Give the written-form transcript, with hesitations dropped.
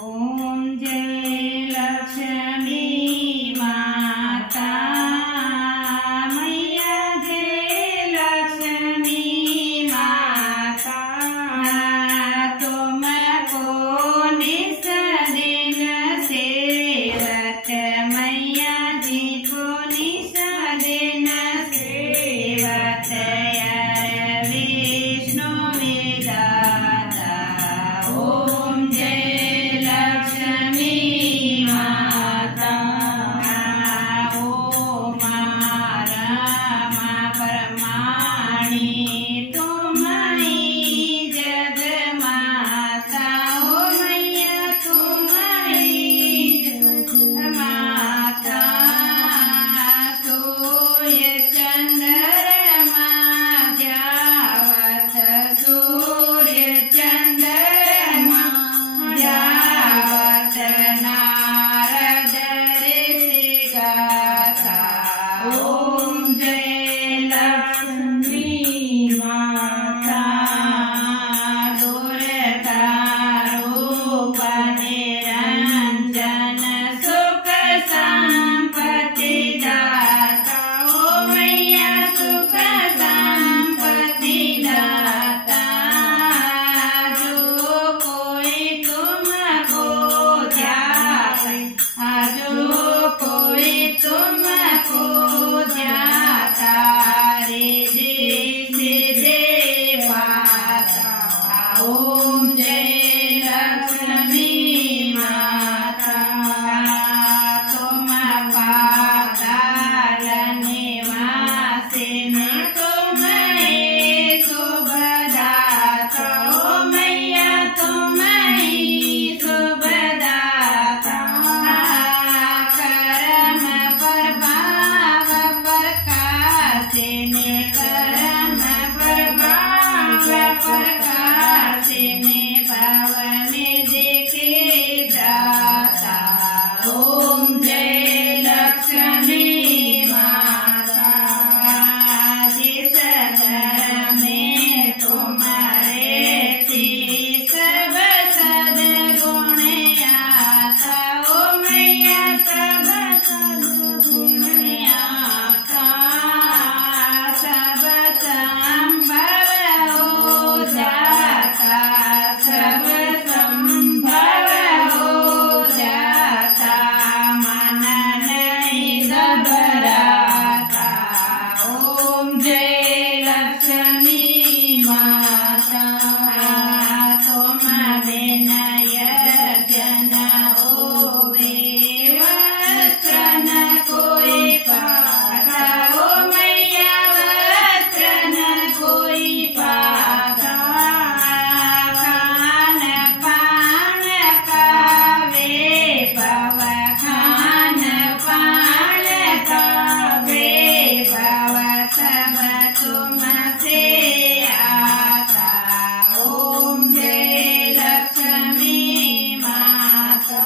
ओम जय लक्ष्मी माता मैया जय लक्ष्मी माता तुमको निस दिन सेवत मैया जी को निस दिन सेवत विष्णु विदाता ओम जय लक्ष्मी माता ओम रमा परमाणी तुम्हारी जग माता ओ मैया तुम्हारी जग माता सूर्य चंद्रमा ध्यावत सूर्य चंद्रमा ध्यावत नारद ऋषि गाथा ओम जय लक्ष्मी माता दुर्गा रूप निरंजन सुख संपत्ति दाता ओ मैया सुख संपत्ति दाता जो कोई तुमको ध्याता जो कोई तुमको ध्याता रिद्धि सिद्धि पाता ओम जय लक्ष्मी माता तुम पाताल निवासिनी तुम्हारी शुभदाता ओ मैया तुम्हारी शुभदाता कर्म प्रभाव प्रकाशिनी कर्म प्रभाव प्रकाशिनी भवनि दिखे दाता ओम जय लक्ष्मी माता जिस घर में तुम्हारे थी सब सद्गुण आता ओ मैया सब सद्गुण आता सब संभव हो जाता सब संभव हो जाता मन नहीं घबराता ओम जय लक्ष्मी माता तुम विनय जन होवे वस्त्र न कोई पाता ओ मैया वस्त्र न कोई पाता खान पान का वे भव खान पान का वे भव सब तुमसे आता ओम जय लक्ष्मी माता